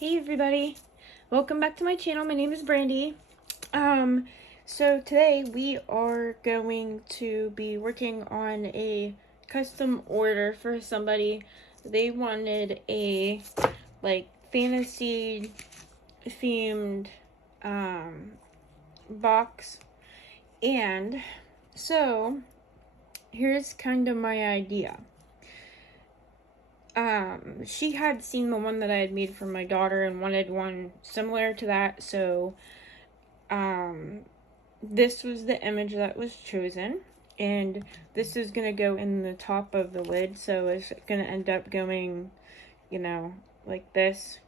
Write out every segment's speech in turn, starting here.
Hey everybody, welcome back to my channel. My name is Brandy. So today we are going to be working on a custom order for somebody. They wanted a fantasy themed box, and so here's kind of my idea. She had seen the one that I had made for my daughter and wanted one similar to that, so this was the image that was chosen, and this is gonna go in the top of the lid, so it's gonna end up going, like this.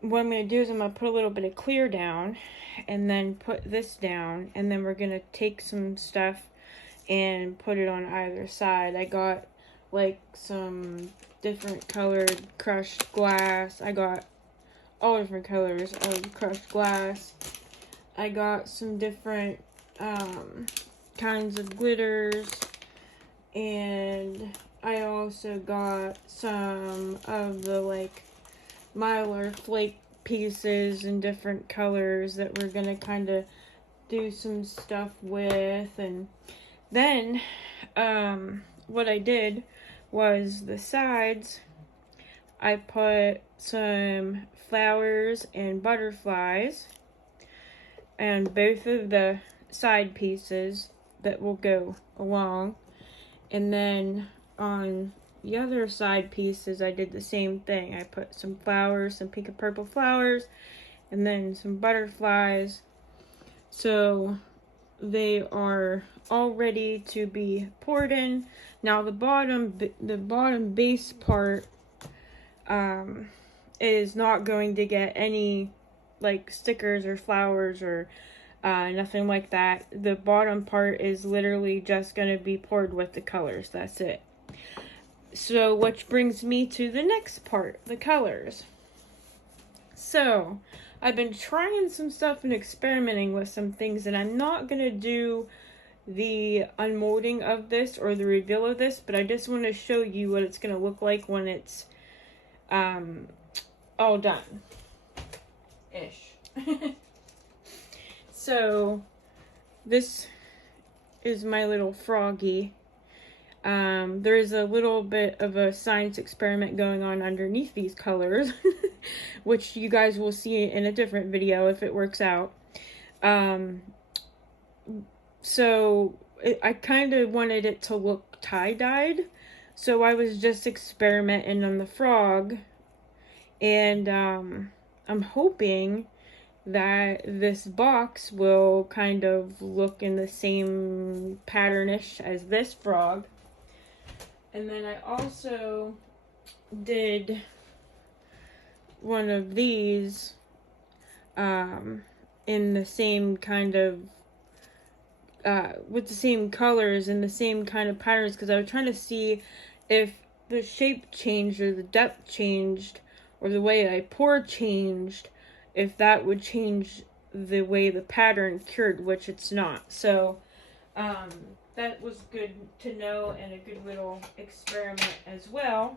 What I'm gonna do is I'm gonna put a little bit of clear down and then put this down, and then we're gonna take some stuff and put it on either side. I got like some different colored crushed glass. I got all different colors of crushed glass. I got some different kinds of glitters, and I also got some of the Mylar flake pieces in different colors that we're gonna kind of do some stuff with. And then what I did was the sides, I put some flowers and butterflies and both of the side pieces that will go along, and then on the other side pieces I did the same thing. I put some flowers, some pink and purple flowers, and then some butterflies, so they are all ready to be poured in. Now the bottom base part is not going to get any stickers or flowers or nothing like that. The bottom part is literally just going to be poured with the colors. That's it. So which brings me to the next part, the colors. So I've been trying some stuff and experimenting with some things, and I'm not going to do the unmolding of this or the reveal of this, but I just want to show you what it's going to look like when it's all done ish. So this is my little froggy. There is a little bit of a science experiment going on underneath these colors, which you guys will see in a different video if it works out. So I kind of wanted it to look tie-dyed, so I was just experimenting on the frog, and I'm hoping that this box will kind of look in the same pattern-ish as this frog. And then I also did one of these in the same kind of with the same colors and the same kind of patterns, because I was trying to see if the shape changed or the depth changed or the way I pour changed, if that would change the way the pattern cured, which it's not. So that was good to know and a good little experiment as well.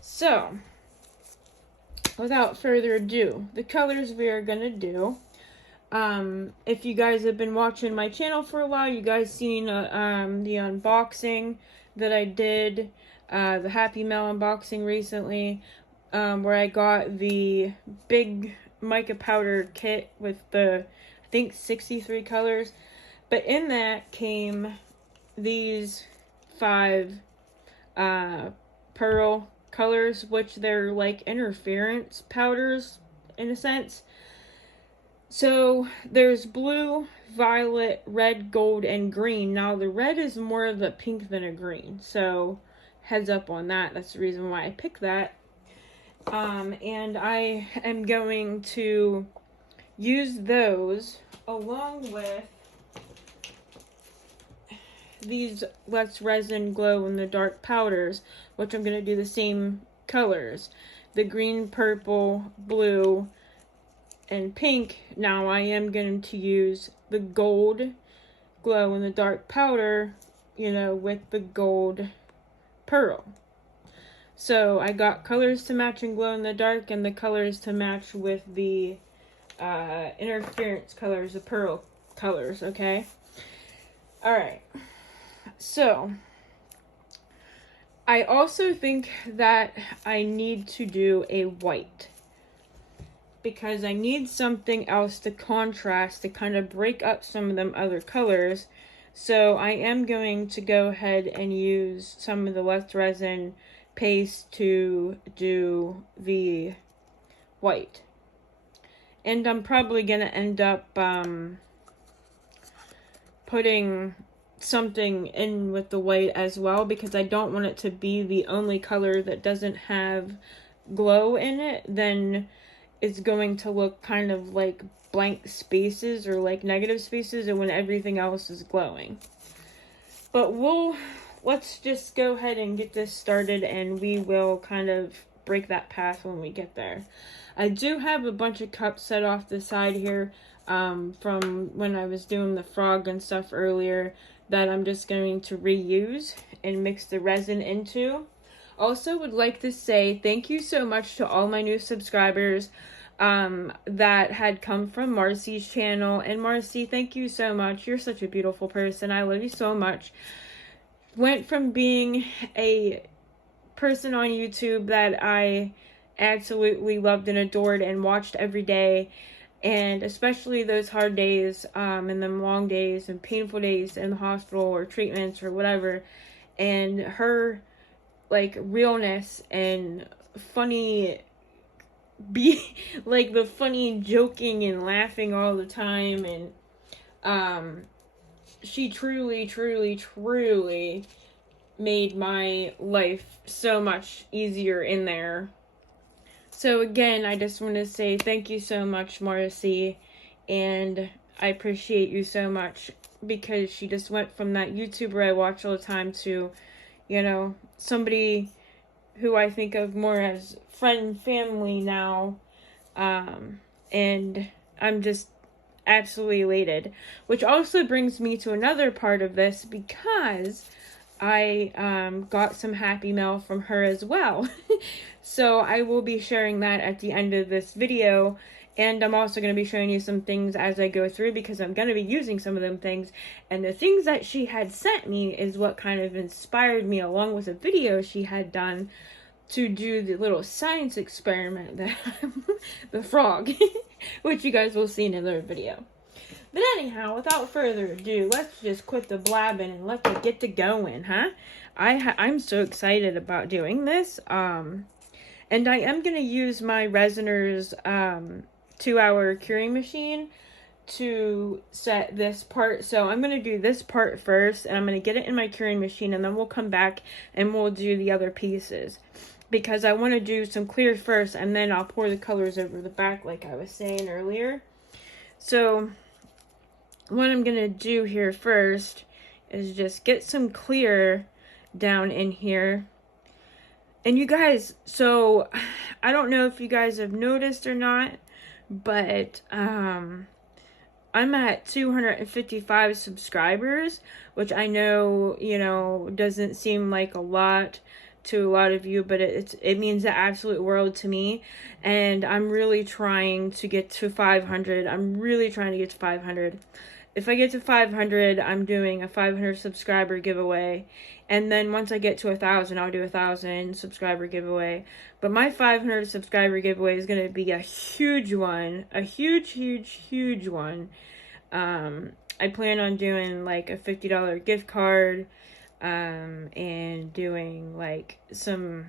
So without further ado, the colors we are gonna do. If you guys have been watching my channel for a while, you guys seen the unboxing that I did, the Happy Mail unboxing recently, where I got the big mica powder kit with the, I think, 63 colors. But in that came these 5 pearl colors, which they're like interference powders in a sense. So there's blue, violet, red, gold, and green. Now the red is more of a pink than a green, so heads up on that. That's the reason why I picked that. And I am going to use those along with these Let's Resin Glow in the Dark powders, which I'm going to do the same colors. The green, purple, blue, and pink. Now I am going to use the gold glow in the dark powder, with the gold pearl. So I got colors to match and glow in the dark, and the colors to match with the interference colors, the pearl colors, okay? Alright, so I also think that I need to do a white, because I need something else to contrast to kind of break up some of them other colors. So I am going to go ahead and use some of the left resin paste to do the white. And I'm probably going to end up putting something in with the white as well, because I don't want it to be the only color that doesn't have glow in it. Then it's going to look kind of like blank spaces or like negative spaces, and when everything else is glowing. But let's just go ahead and get this started, and we will kind of break that path when we get there. I do have a bunch of cups set off the side here from when I was doing the frog and stuff earlier that I'm just going to reuse and mix the resin into. Also would like to say thank you so much to all my new subscribers that had come from Marcy's channel. And Marcy, thank you so much. You're such a beautiful person. I love you so much. Went from being a person on YouTube that I absolutely loved and adored and watched every day, and especially those hard days and them long days and painful days in the hospital or treatments or whatever, and her like realness and funny like the funny joking and laughing all the time, and she truly made my life so much easier in there. So again, I just want to say thank you so much, Marcy, and I appreciate you so much, because she just went from that YouTuber I watch all the time to, you know, somebody who I think of more as friend and family now, and I'm just absolutely elated. Which also brings me to another part of this, because I got some happy mail from her as well. So I will be sharing that at the end of this video, and I'm also going to be showing you some things as I go through, because I'm going to be using some of them things, and the things that she had sent me is what kind of inspired me, along with a video she had done, to do the little science experiment that the frog, which you guys will see in another video. But anyhow, without further ado, let's just quit the blabbing and let's get to going, huh? I'm so excited about doing this. And I am going to use my Resiner's 2-hour curing machine to set this part. So I'm going to do this part first, and I'm going to get it in my curing machine, and then we'll come back and we'll do the other pieces, because I want to do some clear first, and then I'll pour the colors over the back like I was saying earlier. So what I'm going to do here first is just get some clear down in here. And you guys, so I don't know if you guys have noticed or not, but I'm at 255 subscribers, which I know, you know, doesn't seem like a lot to a lot of you, but it means the absolute world to me, and I'm really trying to get to 500. I'm really trying to get to 500. If I get to 500, I'm doing a 500 subscriber giveaway. And then once I get to 1,000, I'll do a 1,000 subscriber giveaway. But my 500 subscriber giveaway is going to be a huge one. A huge one. I plan on doing like a $50 gift card. And doing like some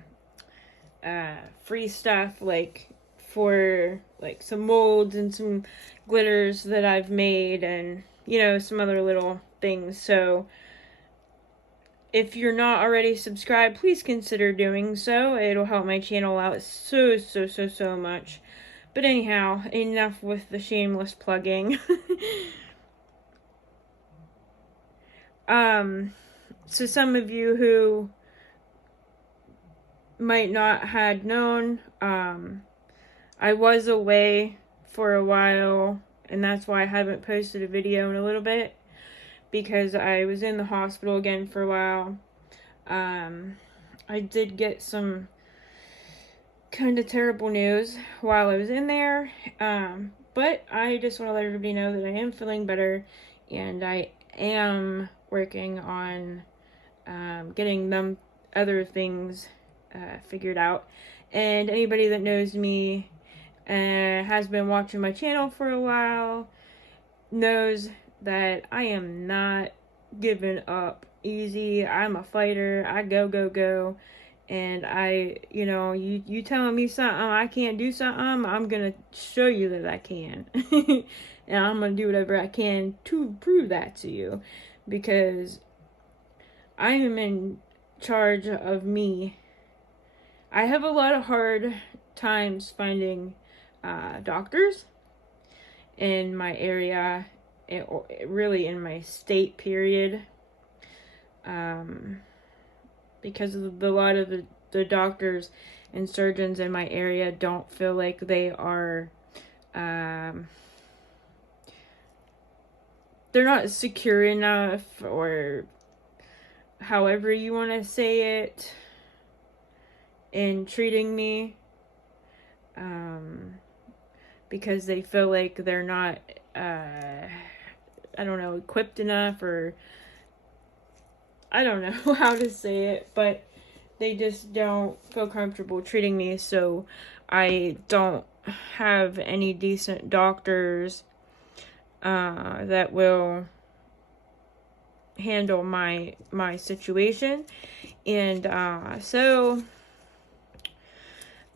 free stuff, like for like some molds and some glitters that I've made, and you know, some other little things. So if you're not already subscribed, please consider doing so. It'll help my channel out so much. But anyhow, enough with the shameless plugging. So some of you who might not had known, I was away for a while, and that's why I haven't posted a video in a little bit, because I was in the hospital again for a while. I did get some kind of terrible news while I was in there. But I just want to let everybody know that I am feeling better, and I am working on getting them other things figured out. And anybody that knows me has been watching my channel for a while knows that I am not giving up easy. I'm a fighter. I go. And you telling me something I can't do something, I'm gonna show you that I can. And I'm gonna do whatever I can to prove that to you, because I am in charge of me. I have a lot of hard times finding doctors in my area, really in my state, period. Because a lot of the doctors and surgeons in my area don't feel like they are, they're not secure enough, or however you want to say it, in treating me, because they feel like they're not, I don't know, equipped enough, or I don't know how to say it, but they just don't feel comfortable treating me, so I don't have any decent doctors that will handle my situation. And so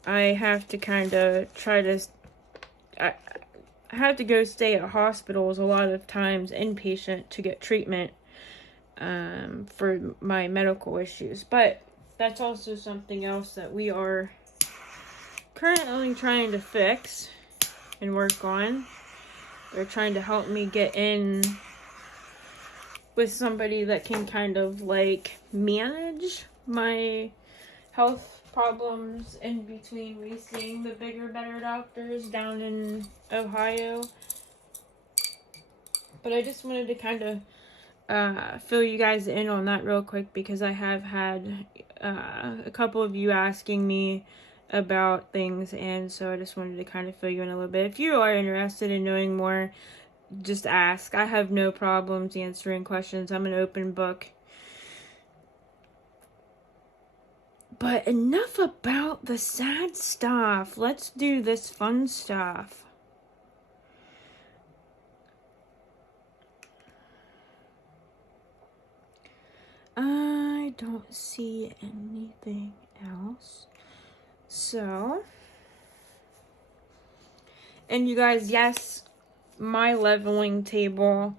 I have to kind of try to, I have to go stay at hospitals a lot of times, inpatient, to get treatment for my medical issues. But that's also something else that we are currently trying to fix and work on. They're trying to help me get in with somebody that can kind of like manage my health problems in between me seeing the bigger, better doctors down in Ohio. But I just wanted to kind of fill you guys in on that real quick, because I have had a couple of you asking me about things, and so I just wanted to kind of fill you in a little bit. If you are interested in knowing more, just ask. I have no problems answering questions. I'm an open book. But enough about the sad stuff. Let's do this fun stuff. I don't see anything else. So, and you guys, yes, my leveling table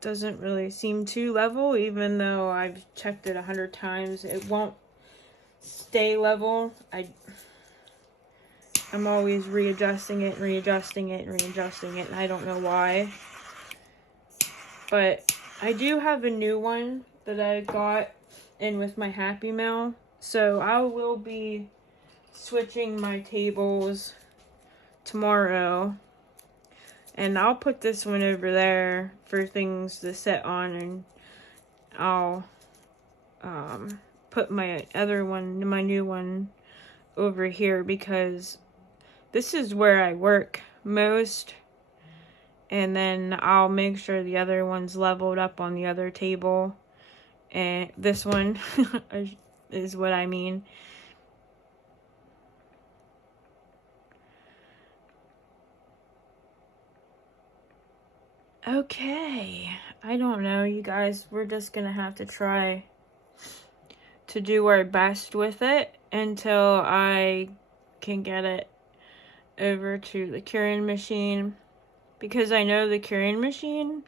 doesn't really seem to level, even though I've checked it 100 times. It won't stay level. I'm always readjusting it, and I don't know why. But I do have a new one that I got in with my Happy Meal. So I will be switching my tables tomorrow. And I'll put this one over there for things to sit on. And I'll put my other one, my new one, over here, because this is where I work most. And then I'll make sure the other one's leveled up on the other table. And this one is what I mean. Okay. I don't know, you guys. We're just gonna have to try to do our best with it until I can get it over to the curing machine. Because I know the curing machine,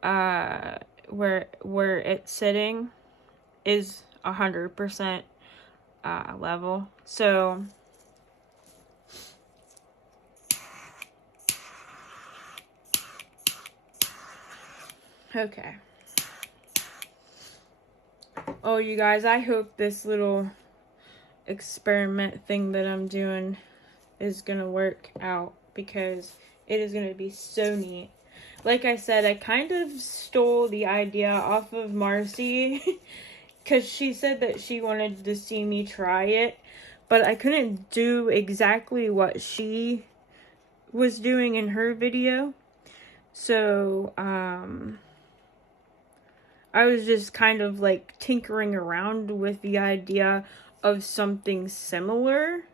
where it's sitting, is 100% level. So okay. Oh, you guys, I hope this little experiment thing that I'm doing is gonna work out, because it is going to be so neat. Like I said, I kind of stole the idea off of Marcy because she said that she wanted to see me try it, but I couldn't do exactly what she was doing in her video. So, I was just kind of like tinkering around with the idea of something similar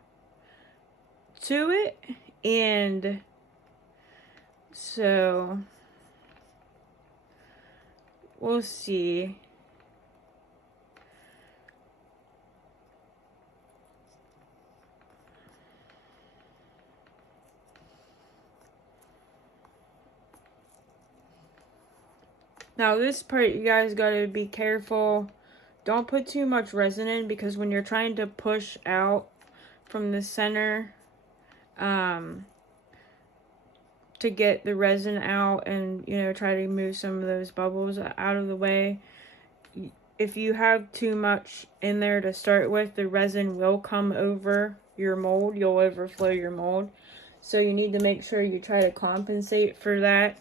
to it. And so we'll see. Now this part, you guys gotta be careful. Don't put too much resin in, because when you're trying to push out from the center, to get the resin out and, you know, try to move some of those bubbles out of the way, if you have too much in there to start with, the resin will come over your mold. You'll overflow your mold. So you need to make sure you try to compensate for that.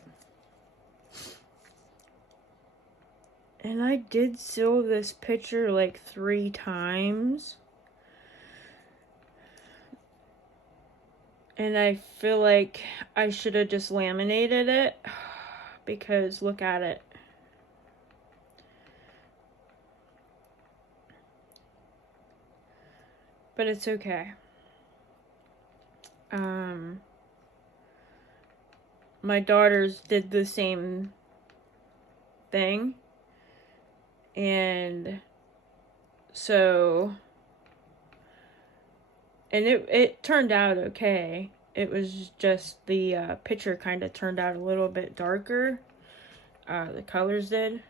And I did seal this picture like 3 times. And I feel like I should have just laminated it, because look at it. But it's okay. My daughters did the same thing. And so, and it turned out okay. It was just the picture kind of turned out a little bit darker. The colors did.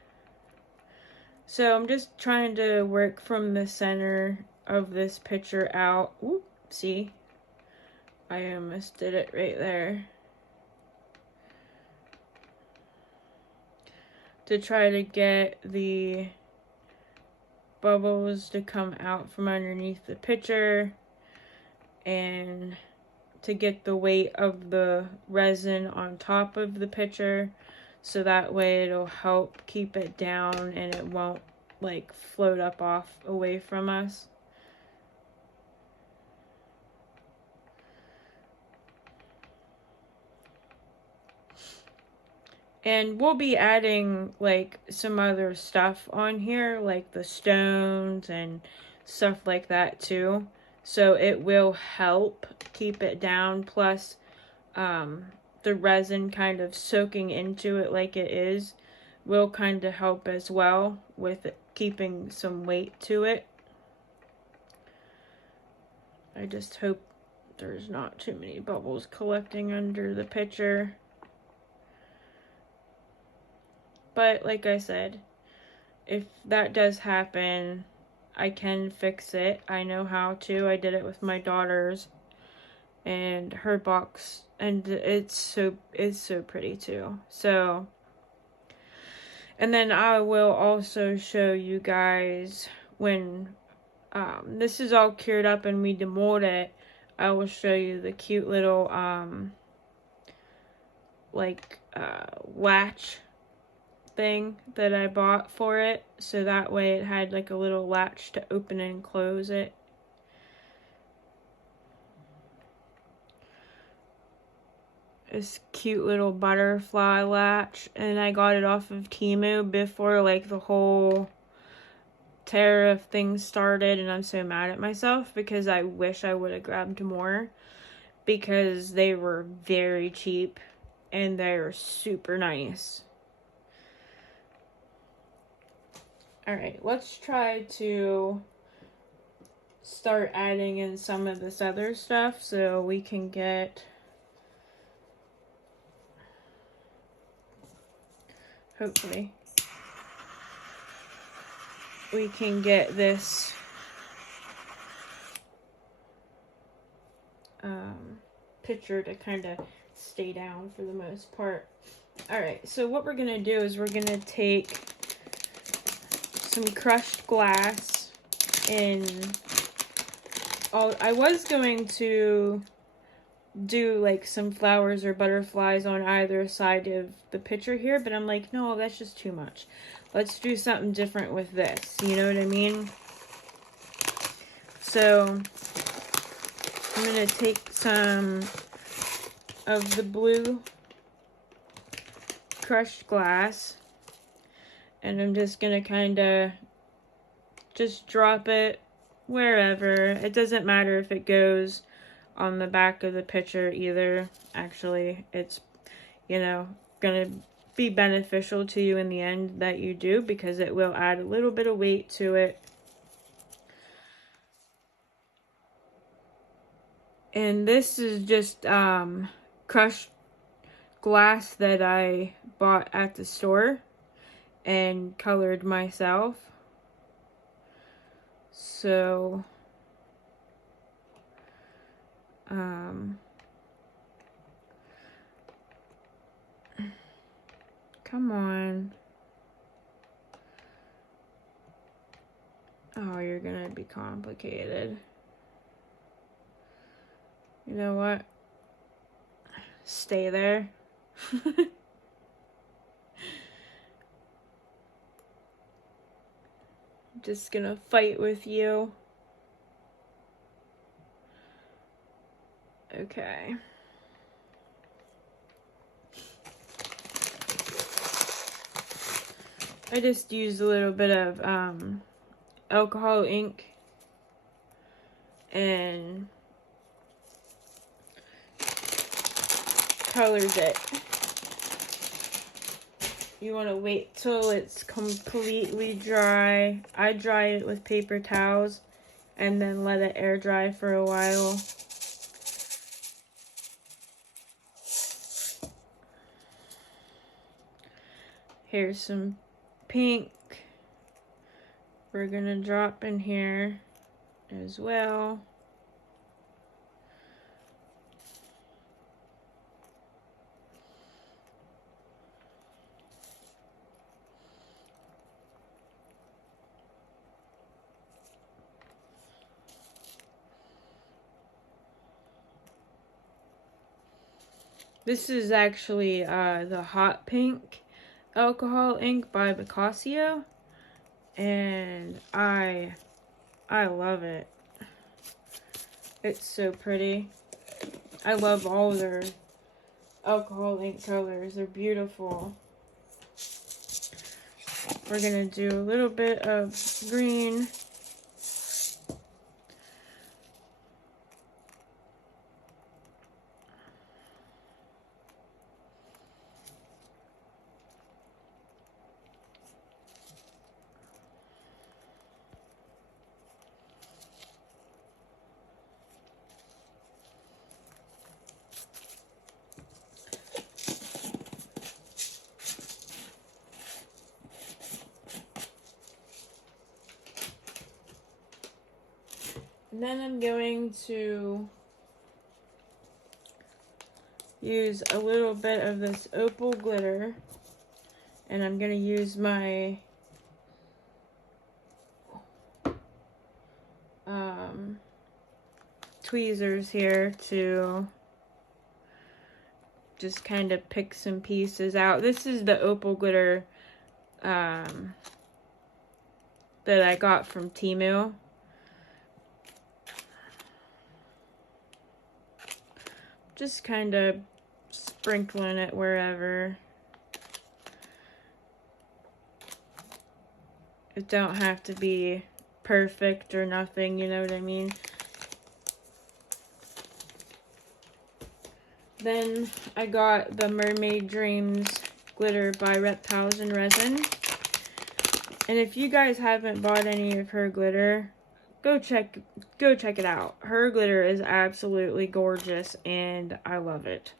So I'm just trying to work from the center of this picture out. Oop, see? I almost did it right there. To try to get the bubbles to come out from underneath the picture, and to get the weight of the resin on top of the picture, so that way it'll help keep it down and it won't like float up off away from us. And we'll be adding like some other stuff on here, like the stones and stuff like that too. So it will help keep it down. Plus, the resin kind of soaking into it like it is will kind of help as well with keeping some weight to it. I just hope there's not too many bubbles collecting under the picture. But like I said, if that does happen, I can fix it. I know how to. I did it with my daughters and her box, and it's so pretty too. So, and then I will also show you guys when this is all cured up and we demold it. I will show you the cute little latch thing that I bought for it, so that way it had like a little latch to open and close it. This cute little butterfly latch, and I got it off of Temu before like the whole tariff thing started, and I'm so mad at myself because I wish I would have grabbed more, because they were very cheap and they're super nice. Alright, let's try to start adding in some of this other stuff so we can get, hopefully, we can get this picture to kind of stay down for the most part. Alright, so what we're going to do is we're going to take some crushed glass, and I was going to do like some flowers or butterflies on either side of the picture here, but I'm like, no, that's just too much. Let's do something different with this, you know what I mean? So I'm gonna take some of the blue crushed glass, and I'm just gonna kind of just drop it wherever. It doesn't matter if it goes on the back of the picture either. Actually, it's, you know, gonna be beneficial to you in the end that you do, because it will add a little bit of weight to it. And this is just crushed glass that I bought at the store and colored myself. So come on. Oh, you're gonna be complicated. You know what? Stay there. Just gonna fight with you. Okay. I just used a little bit of alcohol ink and colored it. You want to wait till it's completely dry. I dry it with paper towels and then let it air dry for a while. Here's some pink. We're gonna drop in here as well. This is actually the hot pink alcohol ink by Picasso, and I love it. It's so pretty. I love all their alcohol ink colors. They're beautiful. We're gonna do a little bit of green. And then I'm going to use a little bit of this opal glitter, and I'm going to use my tweezers here to just kind of pick some pieces out. This is the opal glitter that I got from Temu. Just kind of sprinkling it wherever. It don't have to be perfect or nothing, you know what I mean? Then I got the Mermaid Dreams glitter by Reptiles and Resin. And if you guys haven't bought any of her glitter, go check it out. Her glitter is absolutely gorgeous and I love it.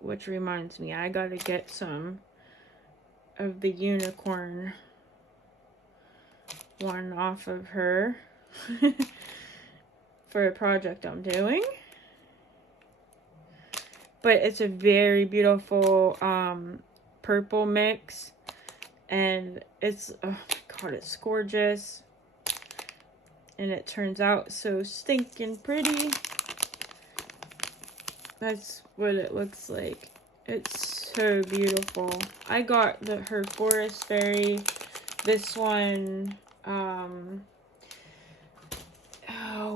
Which reminds me, I gotta get some of the unicorn one off of her for a project I'm doing. But it's a very beautiful purple mix, and it's, oh my god, it's gorgeous. and it turns out so stinking pretty. That's what it looks like. It's so beautiful. I got her Forest Fairy. This one, oh,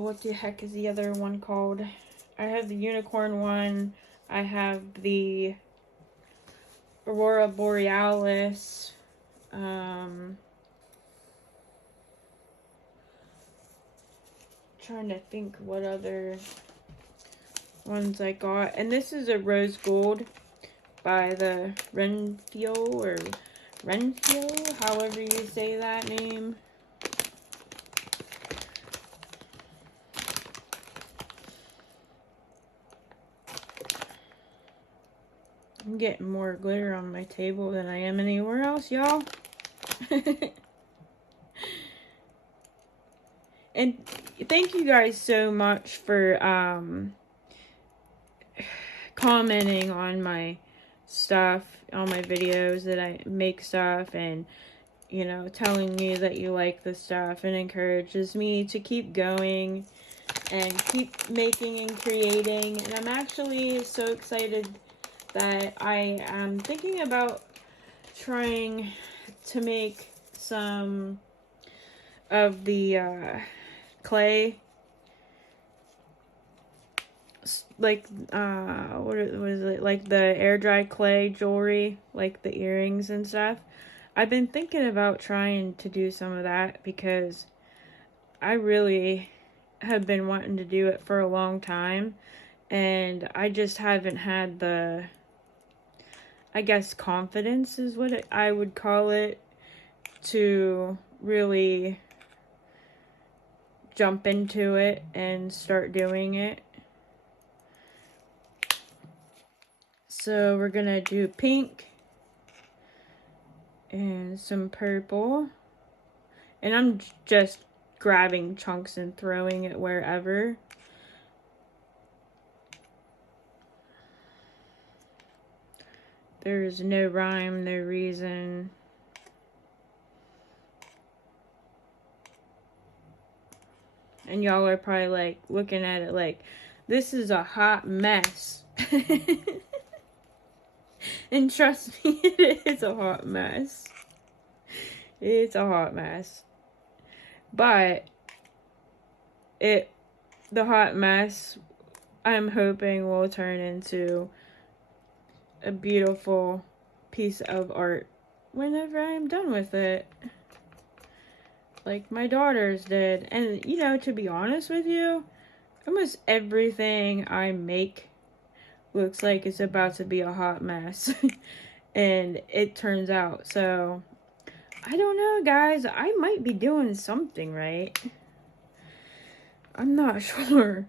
what the heck is the other one called? I have the unicorn one. I have the Aurora Borealis. Trying to think what other ones I got. And this is a rose gold by the Renfio, however you say that name. I'm getting more glitter on my table than I am anywhere else, y'all. And thank you guys so much for commenting on my stuff, on my videos that I make stuff, and you know, telling me that you like the stuff, and encourages me to keep going and keep making and creating. And I'm actually so excited that I am thinking about trying to make some of the clay, like what is it, like the air dry clay jewelry, like the earrings and stuff. I've been thinking about trying to do some of that because I really have been wanting to do it for a long time, and I just haven't had the, I guess, confidence is what I would call it, to really jump into it and start doing it. So we're gonna do pink and some purple, and I'm just grabbing chunks and throwing it wherever. There's no rhyme, no reason. And y'all are probably like looking at it like, this is a hot mess. And trust me, it is a hot mess. It's a hot mess. But the hot mess, I'm hoping, will turn into a beautiful piece of art whenever I'm done with it. Like my daughters did. And, you know, to be honest with you, almost everything I make looks like it's about to be a hot mess. And it turns out. So, I don't know, guys. I might be doing something right. I'm not sure.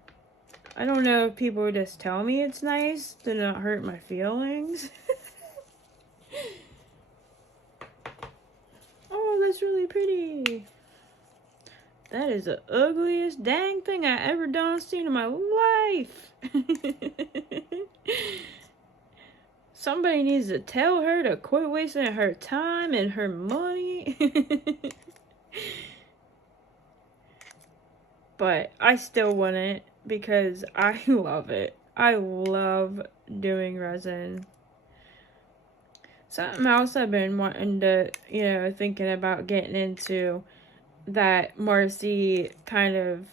I don't know if people just tell me it's nice to not hurt my feelings. Oh, that's really pretty. That is the ugliest dang thing I ever done seen in my life. Somebody needs to tell her to quit wasting her time and her money. But I still want it because I love it. I love doing resin. Something else I've been wanting to, you know, thinking about getting into, that Marcy kind of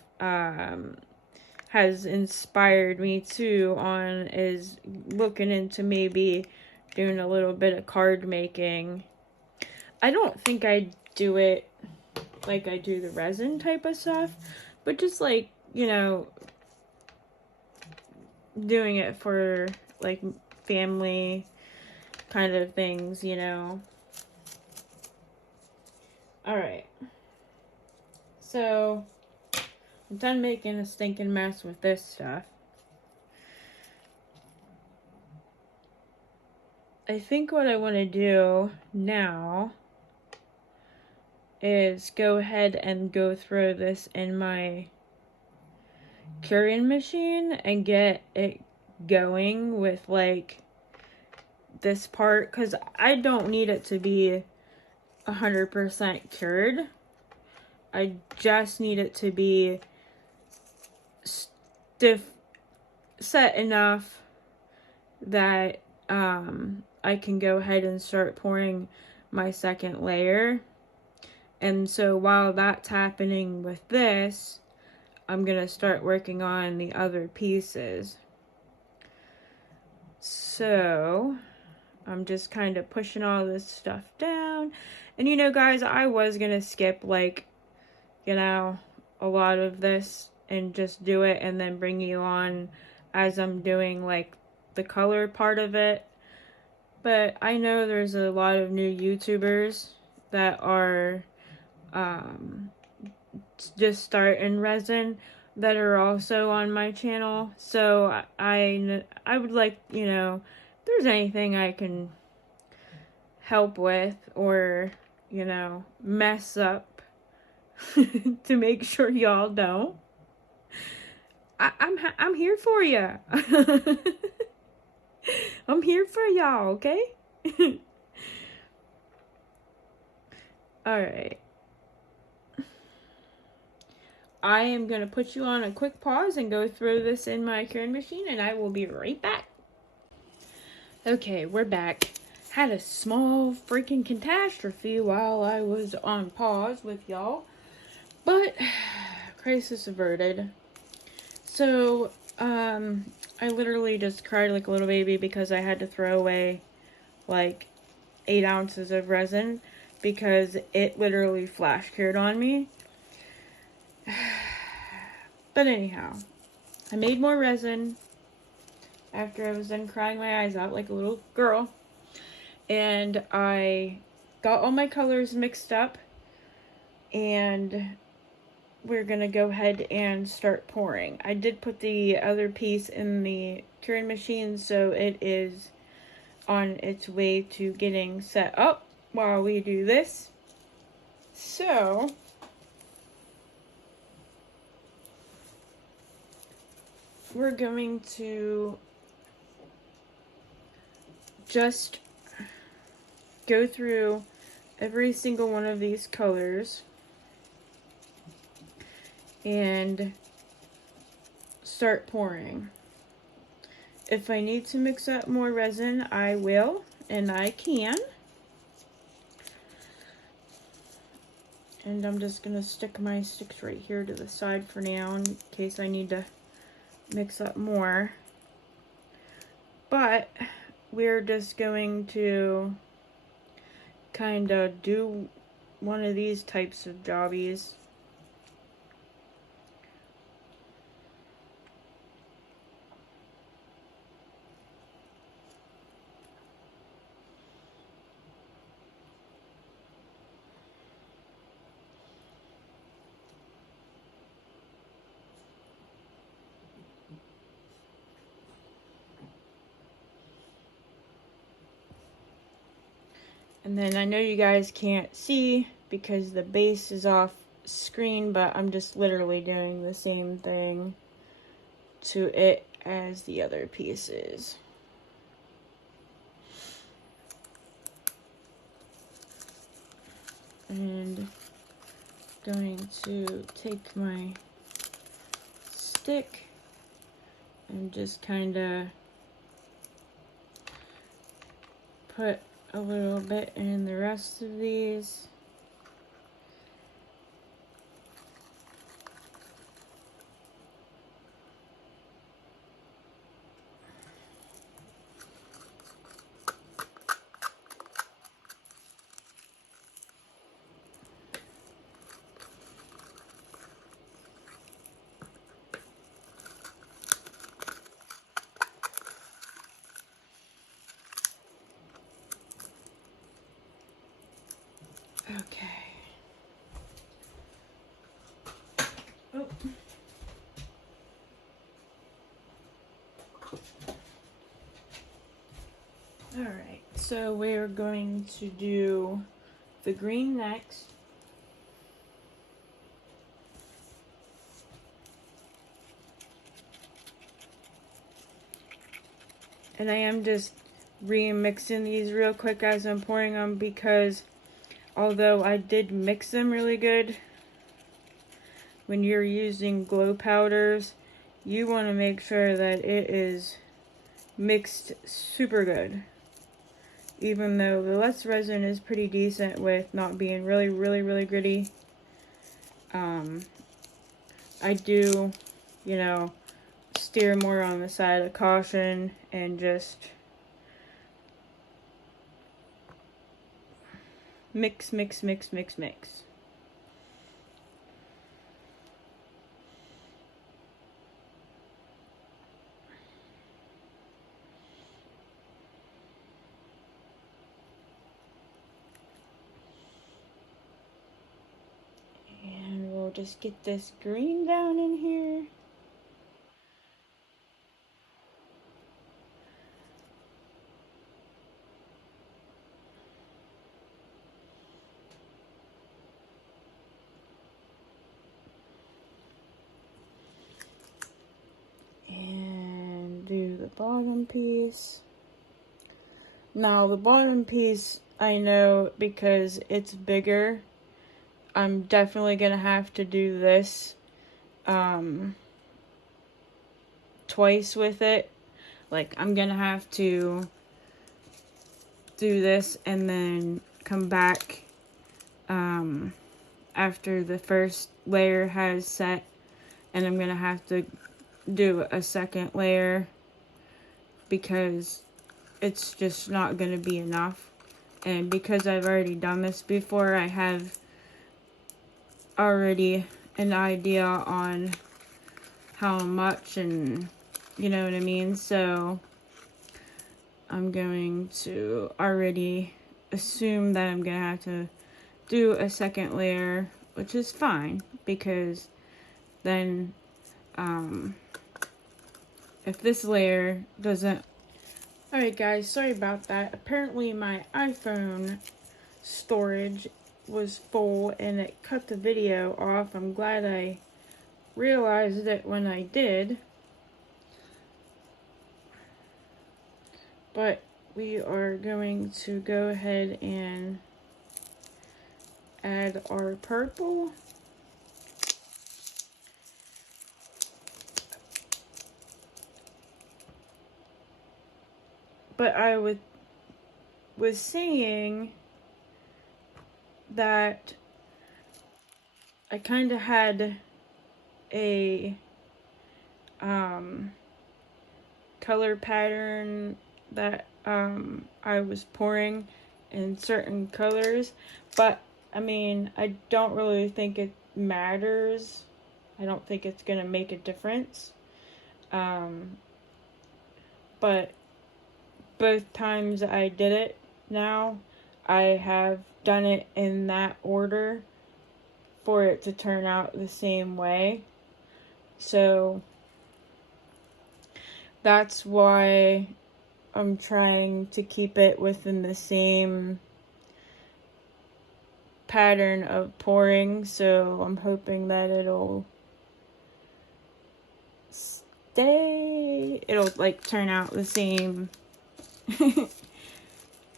has inspired me too on, is looking into maybe doing a little bit of card making. I don't think I do it like I do the resin type of stuff, but just like, you know, doing it for like family kind of things, you know. Alright. So, I'm done making a stinking mess with this stuff. I think what I want to do now is go ahead and go throw this in my curing machine and get it going with like this part, because I don't need it to be 100% cured. I just need it to be stiff, set enough that I can go ahead and start pouring my second layer. And so while that's happening with this, I'm going to start working on the other pieces. So I'm just kind of pushing all this stuff down. And you know, guys, I was going to skip, like, you know, a lot of this and just do it and then bring you on as I'm doing, like, the color part of it. But I know there's a lot of new YouTubers that are just starting resin that are also on my channel. So I would like, you know, if there's anything I can help with or, you know, mess up to make sure y'all don't. I'm here for you. I'm here for y'all, okay? Alright. I am going to put you on a quick pause and go throw this in my curing machine, and I will be right back. Okay, we're back. Had a small freaking catastrophe while I was on pause with y'all, but crisis averted. So, I literally just cried like a little baby because I had to throw away like 8 ounces of resin because it literally flash cured on me. But anyhow, I made more resin after I was done crying my eyes out like a little girl. And I got all my colors mixed up. And we're going to go ahead and start pouring. I did put the other piece in the curing machine, so it is on its way to getting set up while we do this. So we're going to just go through every single one of these colors and start pouring. If I need to mix up more resin, I will, and I can. And I'm just gonna stick my sticks right here to the side for now in case I need to mix up more. But we're just going to kind of do one of these types of jobbies. And then I know you guys can't see because the base is off screen, but I'm just literally doing the same thing to it as the other pieces. And going to take my stick and just kind of put a little bit in the rest of these. Okay. Oh. Alright, so we're going to do the green next. And I am just remixing these real quick as I'm pouring them because although I did mix them really good, when you're using glow powders, you want to make sure that it is mixed super good. Even though the less resin is pretty decent with not being really gritty, I do, you know, steer more on the side of caution and just mix. And we'll just get this green down in here. And do the bottom piece. Now the bottom piece, I know because it's bigger, I'm definitely gonna have to do this twice with it. Like, I'm gonna have to do this and then come back after the first layer has set, and I'm gonna have to do a second layer because it's just not gonna be enough. And because I've already done this before, I have already an idea on how much, and you know what I mean. So I'm going to already assume that I'm gonna have to do a second layer, which is fine, because then if this layer doesn't... Alright guys, sorry about that. Apparently my iPhone storage was full and it cut the video off. I'm glad I realized it when I did. But we are going to go ahead and add our purple. But I was saying that I kind of had a color pattern that I was pouring in certain colors, but I mean, I don't really think it matters. I don't think it's gonna make a difference. But both times I did it now, I have done it in that order for it to turn out the same way. So that's why I'm trying to keep it within the same pattern of pouring. So I'm hoping that it'll stay, it'll like turn out the same.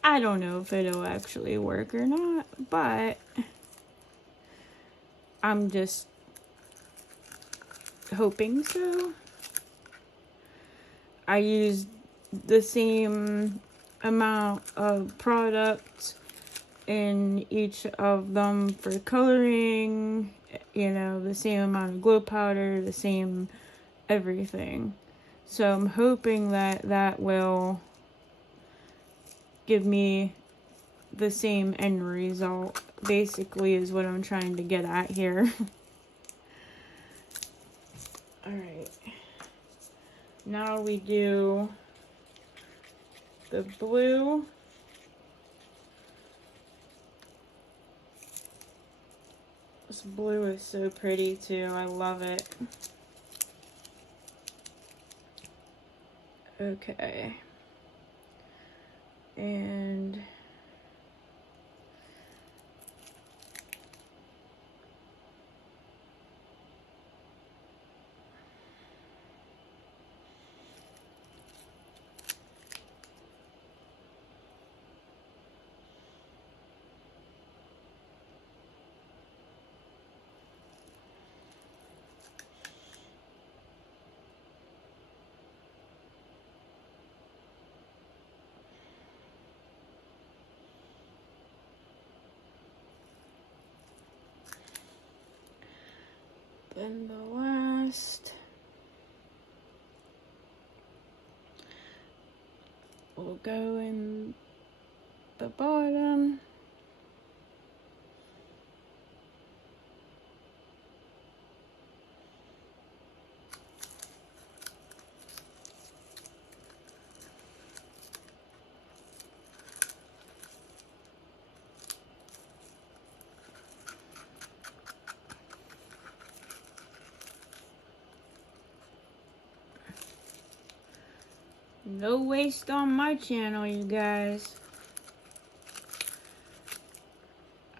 I don't know if it'll actually work or not, but I'm just hoping so. I used the same amount of product in each of them for coloring, you know, the same amount of glow powder, the same everything. So I'm hoping that that will give me the same end result, basically, is what I'm trying to get at here. Alright. Now we do the blue. This blue is so pretty too. I love it. Okay. And then the last will go in the bottom. No waste on my channel, you guys.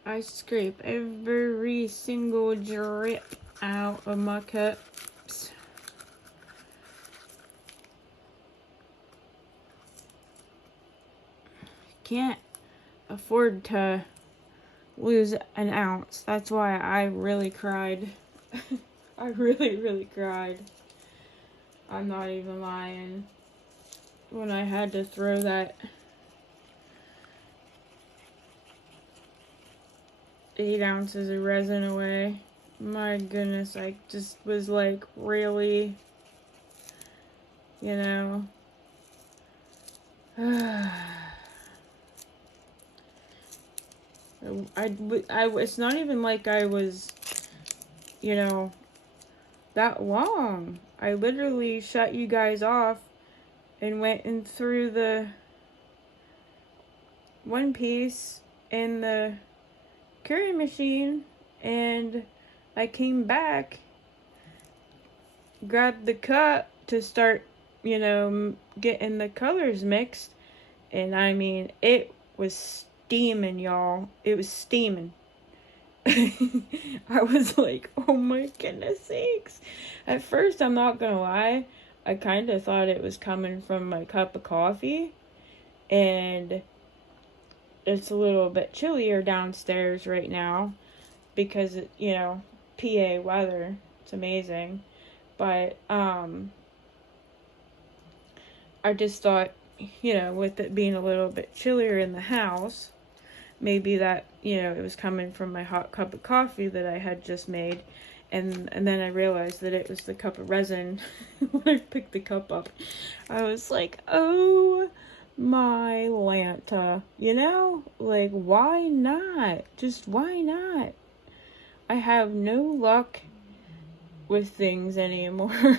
I scrape every single drip out of my cups. Can't afford to lose an ounce. That's why I really cried. I really cried. I'm not even lying. When I had to throw that 8 ounces of resin away. My goodness, I just was like, really? You know? It's not even like I was, you know, that long. I literally shut you guys off and went in through the one piece in the curry machine, and I came back, grabbed the cup to start, you know, getting the colors mixed, and I mean, it was steaming, y'all. It was steaming. I was like, oh my goodness sakes. At first, I'm not gonna lie, I kind of thought it was coming from my cup of coffee, and it's a little bit chillier downstairs right now because, you know, PA weather. It's amazing. But I just thought, you know, with it being a little bit chillier in the house, maybe that, you know, it was coming from my hot cup of coffee that I had just made. And then I realized that it was the cup of resin. When I picked the cup up, I was like, oh my Lanta, you know? Like, why not? Just why not? I have no luck with things anymore.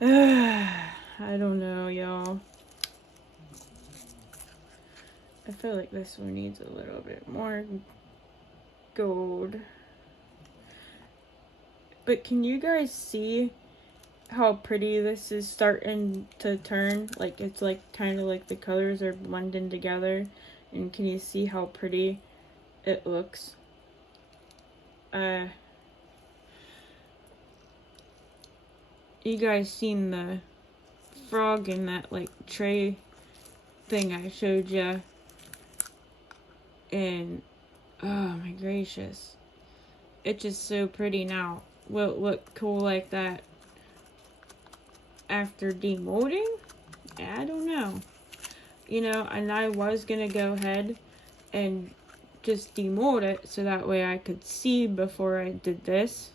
I don't know, y'all. I feel like this one needs a little bit more gold. But can you guys see how pretty this is starting to turn? Like, it's like kind of like the colors are blending together. And can you see how pretty it looks? You guys seen the frog in that like tray thing I showed you? And oh my gracious, it's just so pretty now. Will it look cool like that after demolding? I don't know. You know, and I was gonna go ahead and just demold it so that way I could see before I did this.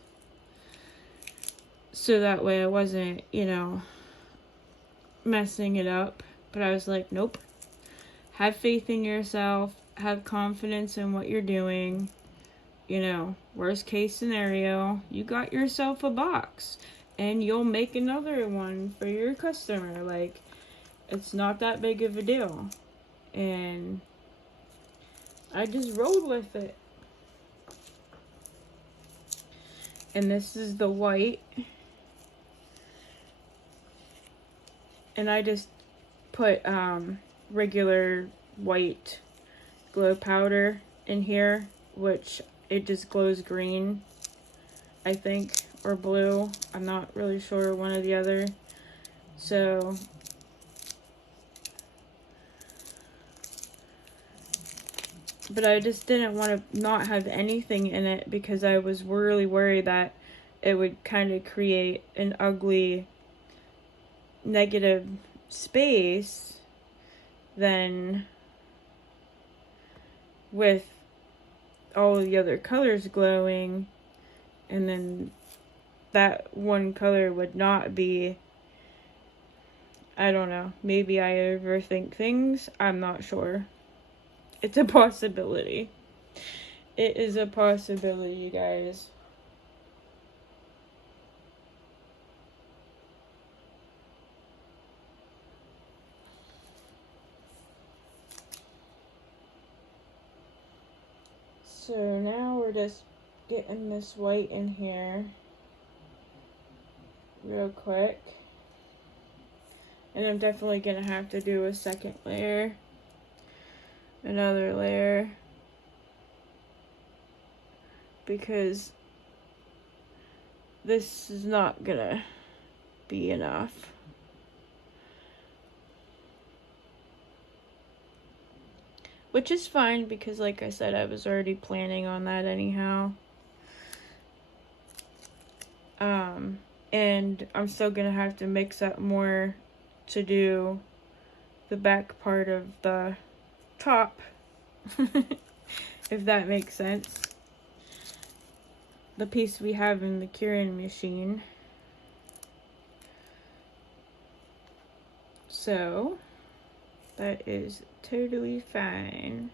So that way I wasn't, you know, messing it up. But I was like, nope. Have faith in yourself. Have confidence in what you're doing. You know, worst case scenario, you got yourself a box. And you'll make another one for your customer. Like, it's not that big of a deal. And I just rolled with it. And this is the white. And I just put regular white glow powder in here, which it just glows green, I think, or blue. I'm not really sure, one or the other. So but I just didn't want to not have anything in it because I was really worried that it would kind of create an ugly negative space then with all the other colors glowing, and then that one color would not be. I don't know. Maybe I overthink things. I'm not sure. It's a possibility. It is a possibility, you guys. So now we're just getting this white in here real quick. And I'm definitely going to have to do a second layer. Another layer. Because this is not going to be enough. Which is fine because, like I said, I was already planning on that anyhow. And I'm still going to have to mix up more to do the back part of the top. If that makes sense. The piece we have in the curing machine. So, that is totally fine.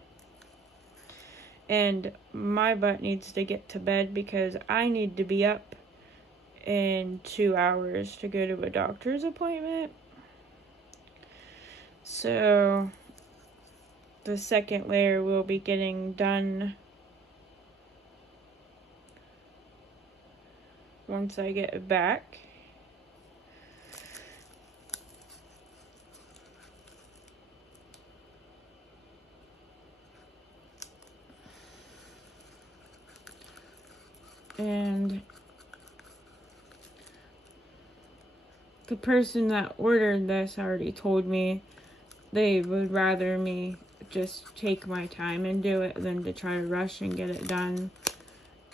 And my butt needs to get to bed because I need to be up in 2 hours to go to a doctor's appointment. So, the second layer will be getting done once I get it back. And the person that ordered this already told me they would rather me just take my time and do it than to try to rush and get it done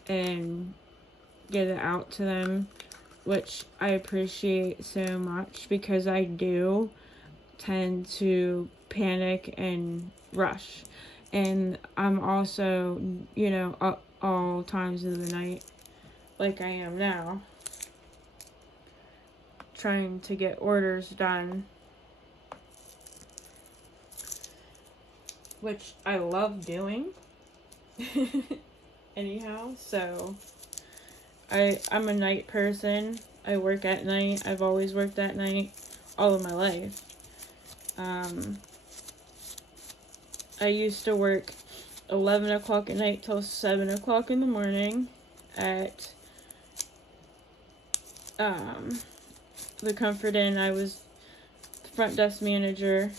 and get it out to them, which I appreciate so much because I do tend to panic and rush. And I'm also, you know, up all times of the night like I am now, trying to get orders done, which I love doing. Anyhow, so I'm a night person. I work at night. I've always worked at night all of my life. I used to work 11 o'clock at night till 7 o'clock in the morning at the Comfort Inn. I was the front desk manager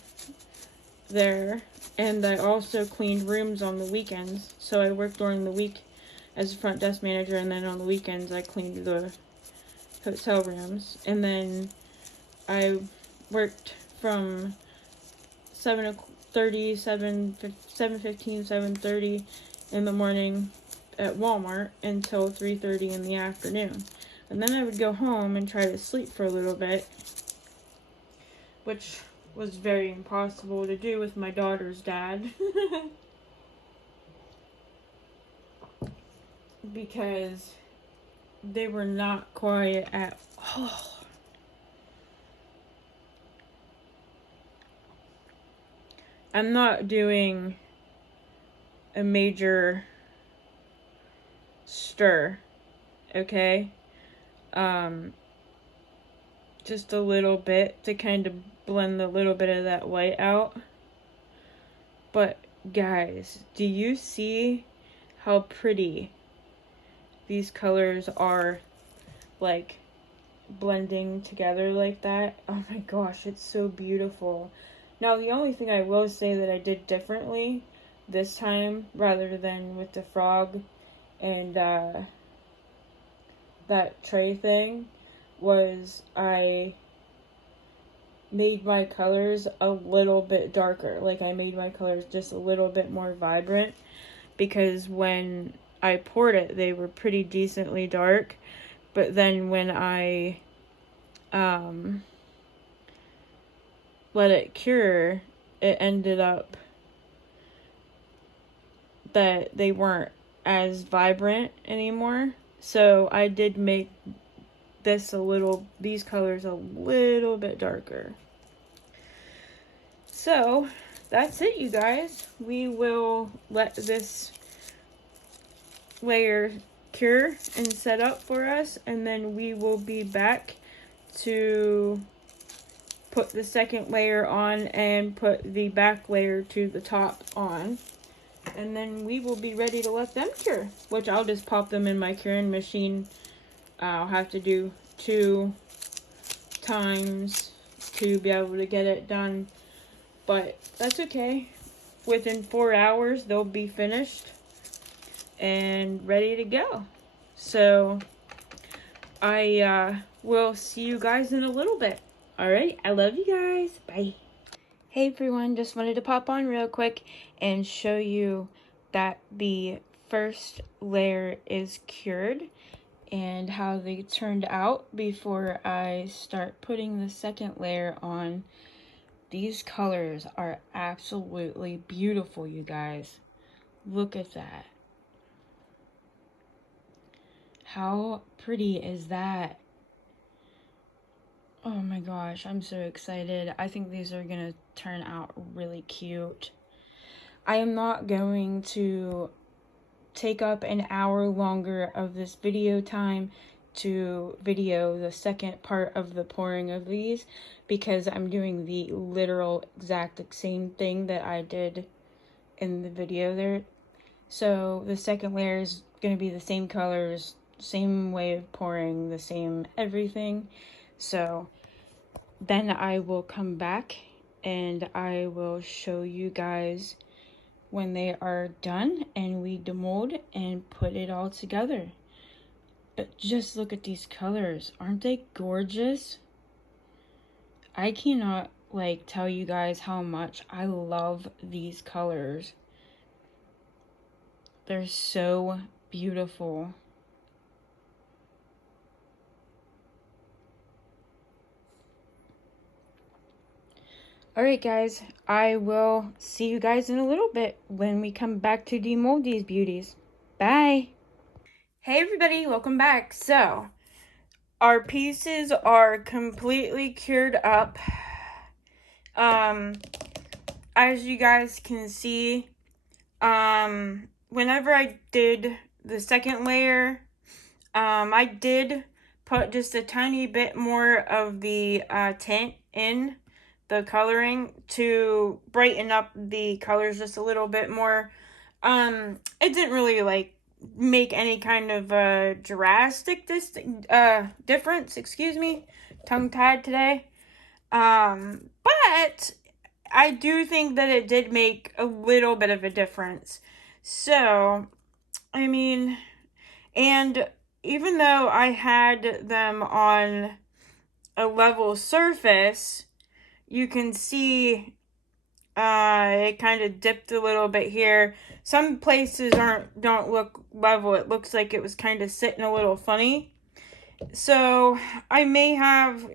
there, and I also cleaned rooms on the weekends. So I worked during the week as a front desk manager, and then on the weekends I cleaned the hotel rooms. And then I worked from 7:30, 7:15, 7:30 in the morning at Walmart until 3:30 in the afternoon. And then I would go home and try to sleep for a little bit, which was very impossible to do with my daughter's dad. Because they were not quiet at all. I'm not doing a major stir, okay? Just a little bit to kind of blend a little bit of that white out. But guys, do you see how pretty these colors are, like, blending together like that? Oh my gosh, it's so beautiful. Now, the only thing I will say that I did differently this time, rather than with the frog and that tray thing, was I made my colors a little bit darker. Like, I made my colors just a little bit more vibrant, because when I poured it, they were pretty decently dark. But then when I let it cure, it ended up that they weren't as vibrant anymore. So I did make these colors a little bit darker. So that's it, you guys. We will let this layer cure and set up for us, and then we will be back to put the second layer on and put the back layer to the top on, and then we will be ready to let them cure, which I'll just pop them in my curing machine. I'll have to do 2 times to be able to get it done, but that's okay. Within 4 hours they'll be finished and ready to go. So I will see you guys in a little bit. Alright, I love you guys. Bye. Hey everyone, just wanted to pop on real quick and show you that the first layer is cured and how they turned out before I start putting the second layer on. These colors are absolutely beautiful, you guys. Look at that. How pretty is that? Oh my gosh, I'm so excited. I think these are gonna turn out really cute. I am not going to take up an hour longer of this video time to video the second part of the pouring of these, because I'm doing the literal exact same thing that I did in the video there. So the second layer is going to be the same colors, same way of pouring, the same everything. So then I will come back and I will show you guys when they are done and we demold and put it all together. But just look at these colors. Aren't they gorgeous? I cannot tell you guys how much I love these colors. They're so beautiful. Alright guys, I will see you guys in a little bit when we come back to demold these beauties. Bye! Hey everybody, welcome back. So, our pieces are completely cured up. As you guys can see, whenever I did the second layer, I did put just a tiny bit more of the tint in the coloring to brighten up the colors just a little bit more. It didn't really make any kind of drastic difference. Excuse me, tongue-tied today. But I do think that it did make a little bit of a difference. So, I mean, and even though I had them on a level surface, you can see it kind of dipped a little bit here. Some places don't look level. It looks like it was kind of sitting a little funny. So I may have,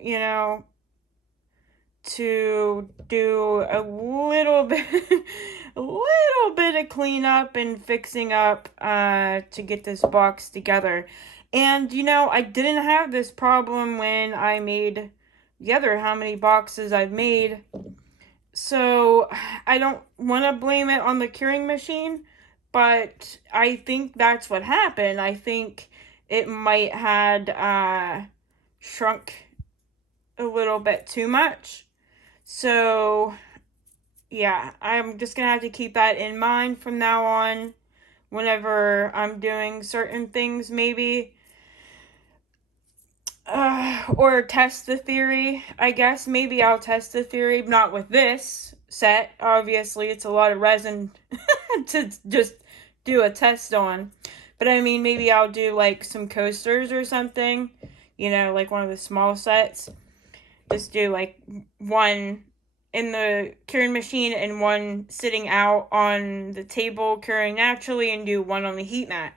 to do a little bit of cleanup and fixing up to get this box together. And I didn't have this problem when I made the other how many boxes I've made. So I don't want to blame it on the curing machine, but I think that's what happened. I think it might had shrunk a little bit too much. So yeah, I'm just gonna have to keep that in mind from now on whenever I'm doing certain things, maybe. Or test the theory, I guess. Maybe I'll test the theory, not with this set. Obviously, it's a lot of resin to just do a test on. But I mean, maybe I'll do some coasters or something. One of the small sets. Just do one in the curing machine and one sitting out on the table curing naturally, and do one on the heat mat.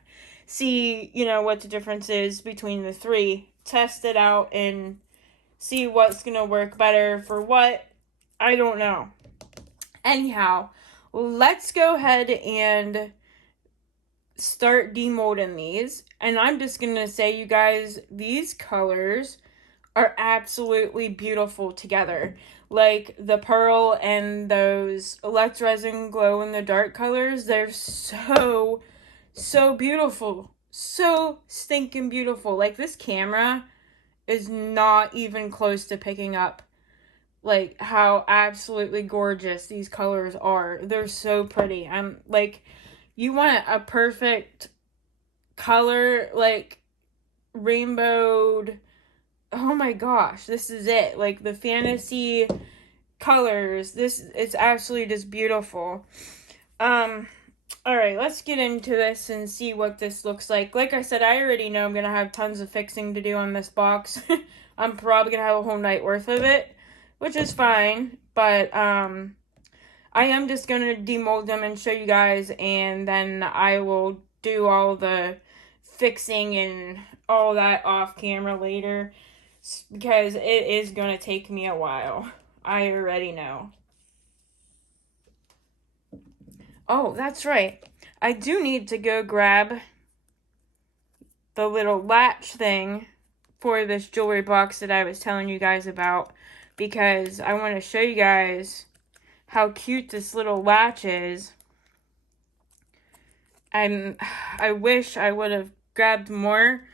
See, what the difference is between the three. Test it out and see what's gonna work better for what. I don't know. Anyhow, let's go ahead and start demolding these. And I'm just going to say, you guys, these colors are absolutely beautiful together. Like the pearl and those elect resin glow in the dark colors, they're so beautiful. So stinking beautiful. Like, this camera is not even close to picking up like how absolutely gorgeous these colors are. They're so pretty. I'm like, you want a perfect color, like rainbowed. Oh my gosh, this is it. Like the fantasy colors. This, it's absolutely just beautiful. Alright, let's get into this and see what this looks like. Like I said, I already know I'm going to have tons of fixing to do on this box. I'm probably going to have a whole night worth of it, which is fine. But, I am just going to demold them and show you guys, and then I will do all the fixing and all that off camera later, because it is going to take me a while. I already know. Oh, that's right. I do need to go grab the little latch thing for this jewelry box that I was telling you guys about, because I want to show you guys how cute this little latch is. I wish I would have grabbed more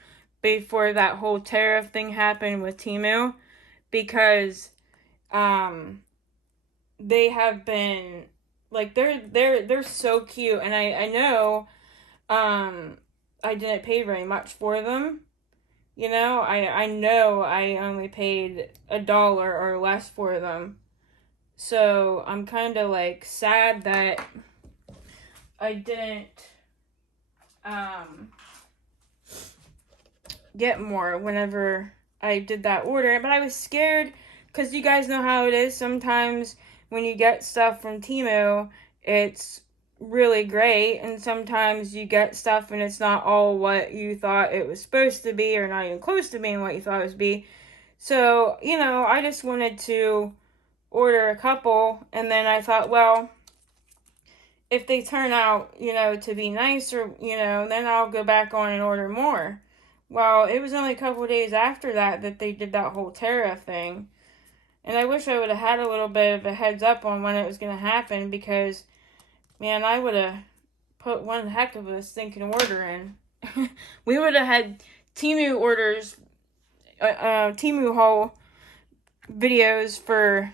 before that whole tariff thing happened with Temu, because they have been like, they're so cute, and I know I didn't pay very much for them. You know, I know I only paid $1 or less for them. So I'm kind of like sad that I didn't get more whenever I did that order. But I was scared, because you guys know how it is. Sometimes when you get stuff from Temu, it's really great, and sometimes you get stuff and it's not all what you thought it was supposed to be, or not even close to being what you thought it was be. So, you know, I just wanted to order a couple, and then I thought, well, if they turn out, you know, to be nice, or, you know, then I'll go back on and order more. Well, it was only a couple days after that they did that whole tariff thing. And I wish I would have had a little bit of a heads up on when it was going to happen, because, man, I would have put one heck of a stinking order in. We would have had Temu orders, Temu haul videos for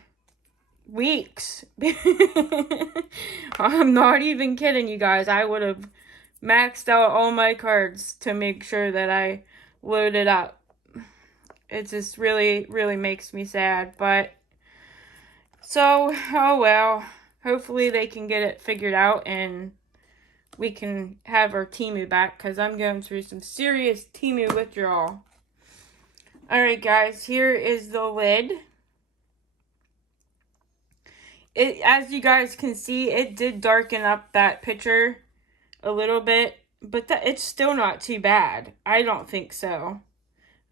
weeks. I'm not even kidding you guys. I would have maxed out all my cards to make sure that I loaded up. It just really, really makes me sad. But, so, oh well. Hopefully they can get it figured out and we can have our Temu back, because I'm going through some serious Temu withdrawal. Alright guys, here is the lid. As you guys can see, it did darken up that picture a little bit, but it's still not too bad. I don't think so.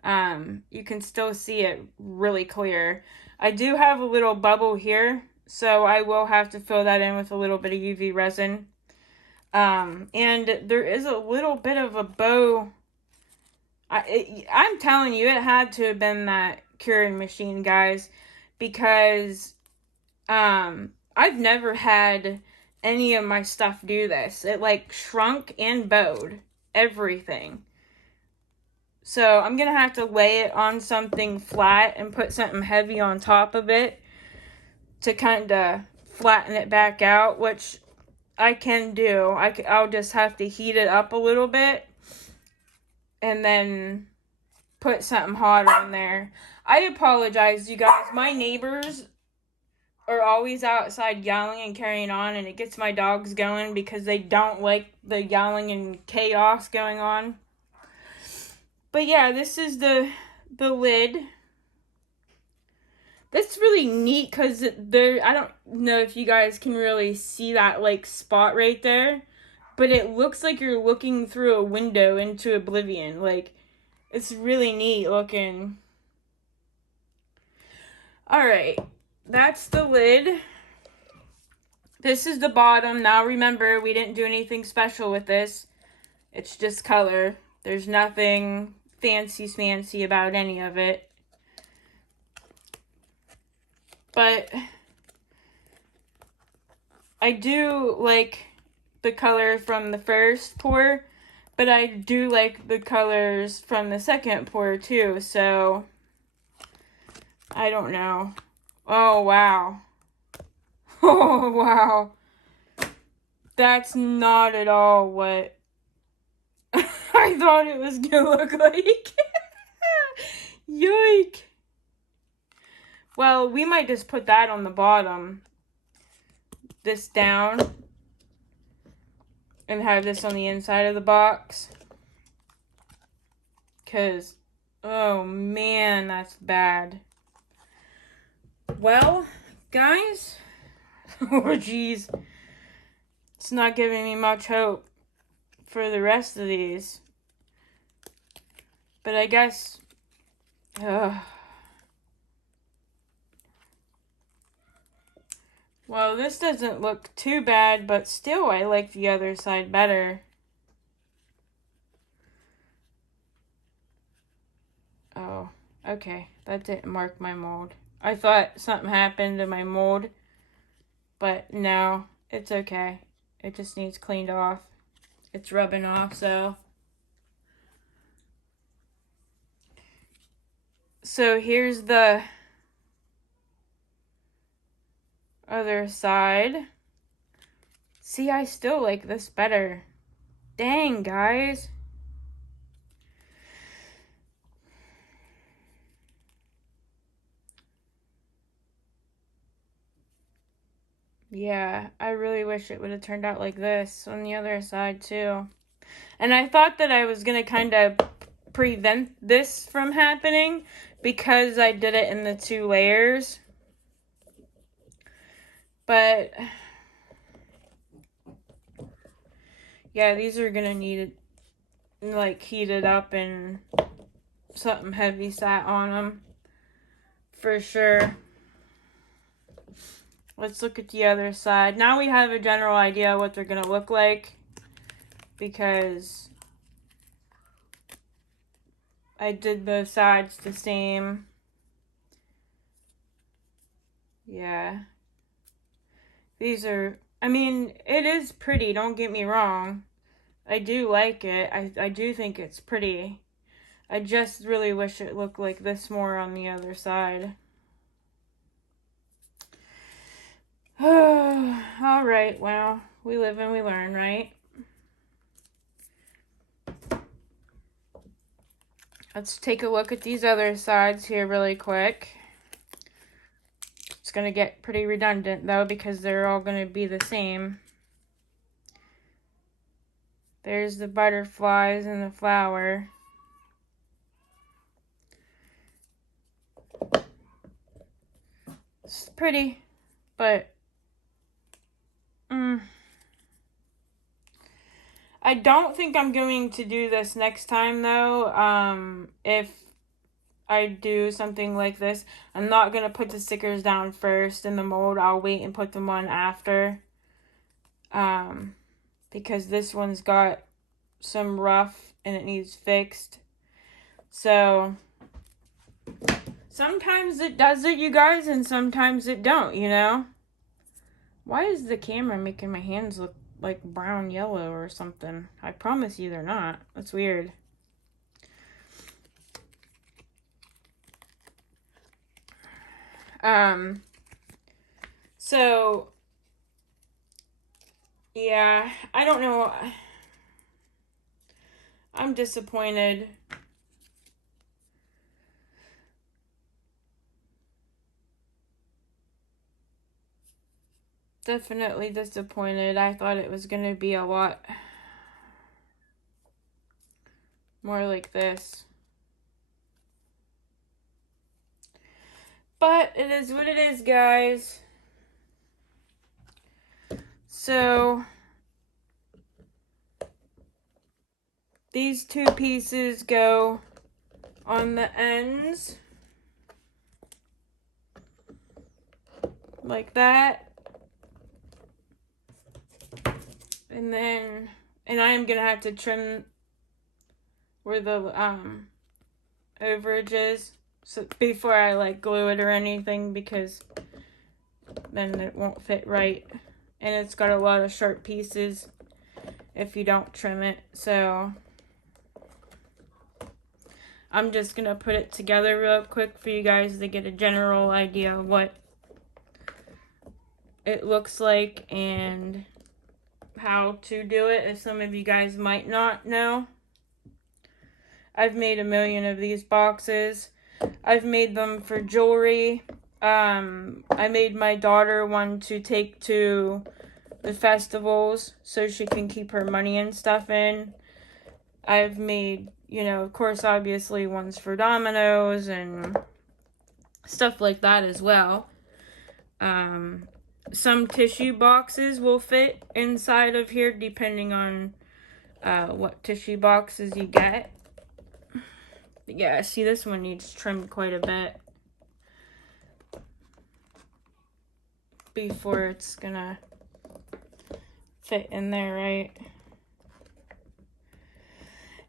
You can still see it really clear. I do have a little bubble here, so I will have to fill that in with a little bit of UV resin. And there is a little bit of a bow. I'm telling you, it had to have been that curing machine, guys, because I've never had any of my stuff do this. It like shrunk and bowed everything. So I'm going to have to lay it on something flat and put something heavy on top of it to kind of flatten it back out, which I can do. I'll just have to heat it up a little bit and then put something hot on there. I apologize, you guys. My neighbors are always outside yelling and carrying on, and it gets my dogs going because they don't like the yelling and chaos going on. But yeah, this is the lid. That's really neat, because I don't know if you guys can really see that like spot right there, but it looks like you're looking through a window into oblivion. Like, it's really neat looking. Alright, that's the lid. This is the bottom. Now remember, we didn't do anything special with this. It's just color. There's nothing fancy smancy about any of it. But I do like the color from the first pour, but I do like the colors from the second pour too, so I don't know. Oh, wow. Oh, wow. That's not at all what I thought it was gonna look like. Yoink. Well, we might just put that on the bottom. This down. And have this on the inside of the box. Because, oh man, that's bad. Well, guys. Oh, geez. It's not giving me much hope for the rest of these. But I guess... Well, this doesn't look too bad, but still I like the other side better. Oh, okay. That didn't mark my mold. I thought something happened to my mold, but no, it's okay. It just needs cleaned off. It's rubbing off, so. So here's the other side. See, I still like this better. Dang, guys. Yeah, I really wish it would have turned out like this on the other side too. And I thought that I was going to kind of prevent this from happening because I did it in the 2 layers. But yeah, these are going to need like heated up and something heavy sat on them for sure. Let's look at the other side. Now we have a general idea what they're going to look like because I did both sides the same. Yeah. These are, I mean, it is pretty, don't get me wrong. I do like it. I do think it's pretty. I just really wish it looked like this more on the other side. All right, well, we live and we learn, right? Let's take a look at these other sides here really quick. It's going to get pretty redundant, though, because they're all going to be the same. There's the butterflies and the flower. It's pretty, but... I don't think I'm going to do this next time, though. If I do something like this, I'm not going to put the stickers down first in the mold. I'll wait and put them on after. Because this one's got some rough and it needs fixed. So, sometimes it does it, you guys, and sometimes it don't, you know? Why is the camera making my hands look like brown yellow or something? I promise you they're not. That's weird. So yeah, I don't know. I'm disappointed. Definitely disappointed. I thought it was gonna be a lot more like this. But it is what it is, guys. So these 2 pieces go on the ends like that. And then And I am going to have to trim where the overage is, so before I like glue it or anything, because then it won't fit right. And it's got a lot of sharp pieces if you don't trim it. So I'm just going to put it together real quick for you guys to get a general idea of what it looks like and how to do it, if some of you guys might not know. I've made a million of these boxes. I've made them for jewelry. I made my daughter one to take to the festivals so she can keep her money and stuff in. I've made, you know, of course, obviously ones for dominoes and stuff like that as well. Some tissue boxes will fit inside of here depending on what tissue boxes you get. But yeah, see, this one needs trimmed quite a bit before it's gonna fit in there, right?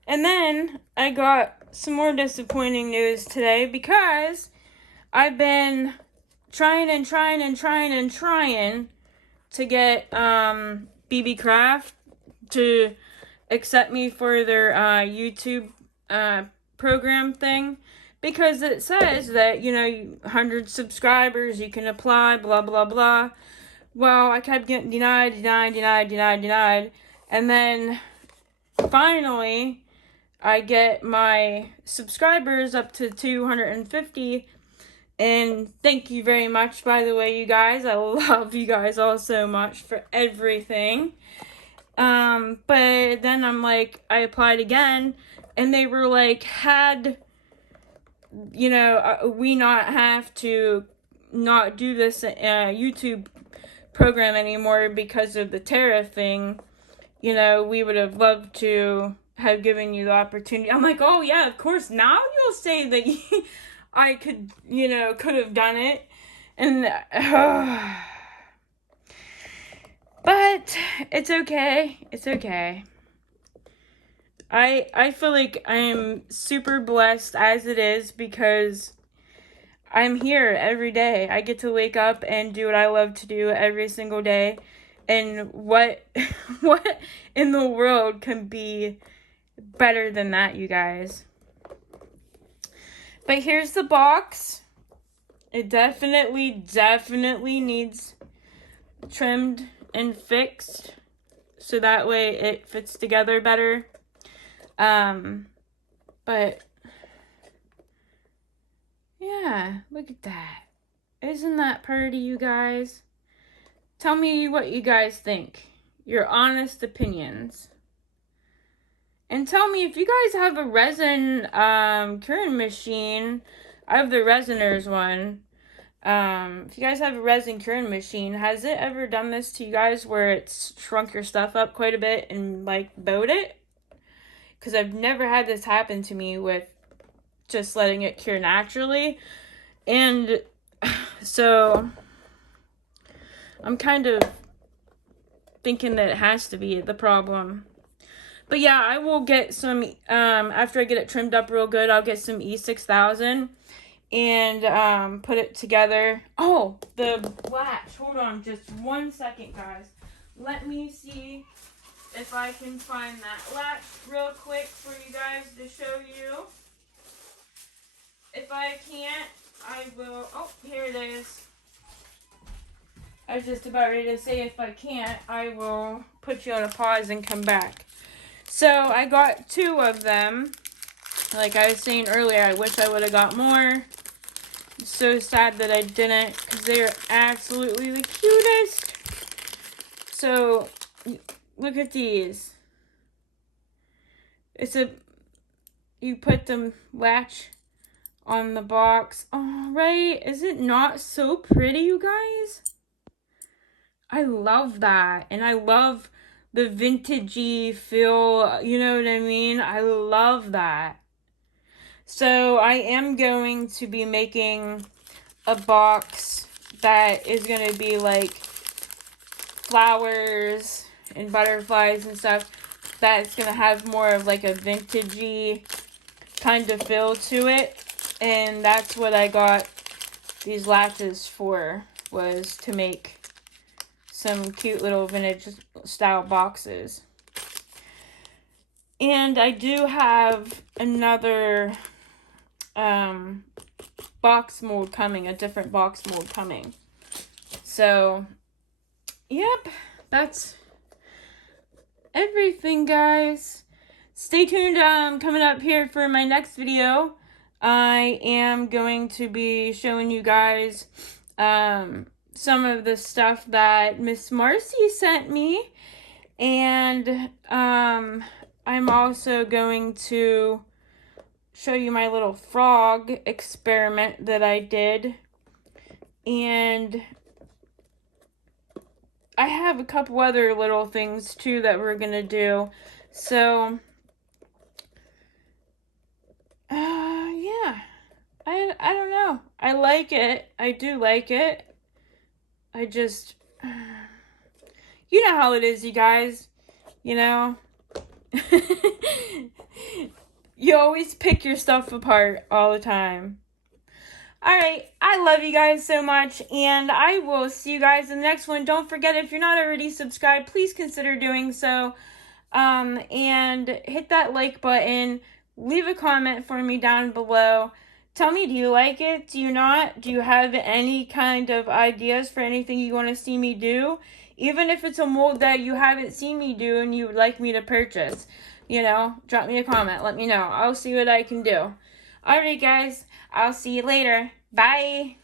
And then I got some more disappointing news today, because I've been trying to get BB Craft to accept me for their YouTube program thing, because it says that, you know, 100 subscribers, you can apply, blah, blah, blah. Well, I kept getting denied, and then finally I get my subscribers up to 250, and thank you very much, by the way, you guys. I love you guys all so much for everything. But then I'm like, I applied again, and they were like, had, you know, we not have to not do this YouTube program anymore because of the tariff thing. You know, we would have loved to have given you the opportunity. I'm like, oh yeah, of course, now you'll say that I could, you know, could have done it. And but it's okay. It's okay. I feel like I am super blessed as it is, because I'm here every day. I get to wake up and do what I love to do every single day. And what in the world can be better than that, you guys? But here's the box. It definitely needs trimmed and fixed, so that way it fits together better. But yeah, look at that. Isn't that pretty, you guys? Tell me what you guys think. Your honest opinions. And tell me if you guys have a resin curing machine. I have the Resiners one. If you guys have a resin curing machine, has it ever done this to you guys where it's shrunk your stuff up quite a bit and like bowed it? Because I've never had this happen to me with just letting it cure naturally. And so I'm kind of thinking that it has to be the problem. But yeah, I will get some, after I get it trimmed up real good, I'll get some E6000 and put it together. Oh, the latch. Hold on just 1 second, guys. Let me see if I can find that latch real quick for you guys to show you. If I can't, I will. Oh, here it is. I was just about ready to say, if I can't, I will put you on a pause and come back. So I got 2 of them. Like I was saying earlier, I wish I would have got more. I'm so sad that I didn't, because they are absolutely the cutest. So look at these. You put the latch on the box. Oh, right. Is it not so pretty, you guys? I love that. And I love the vintagey feel. You know what I mean? I love that. So I am going to be making a box that is going to be like flowers and butterflies and stuff. that's going to have more of like a vintagey kind of feel to it. And that's what I got these latches for, was to make some cute little vintage style boxes. And I do have another box mold coming, a different box mold coming. So, yep, that's everything, guys. Stay tuned, coming up here for my next video. I am going to be showing you guys some of the stuff that Miss Marcy sent me. And I'm also going to show you my little frog experiment that I did. And I have a couple other little things too that we're gonna do. So yeah, I don't know. I like it. I do like it. I just, you know how it is, you guys. You know, you always pick your stuff apart all the time. Alright, I love you guys so much, and I will see you guys in the next one. Don't forget, if you're not already subscribed, please consider doing so. And hit that like button. Leave a comment for me down below. Tell me, do you like it? Do you not? Do you have any kind of ideas for anything you want to see me do? Even if it's a mold that you haven't seen me do and you would like me to purchase. You know, drop me a comment. Let me know. I'll see what I can do. Alright, guys. I'll see you later. Bye.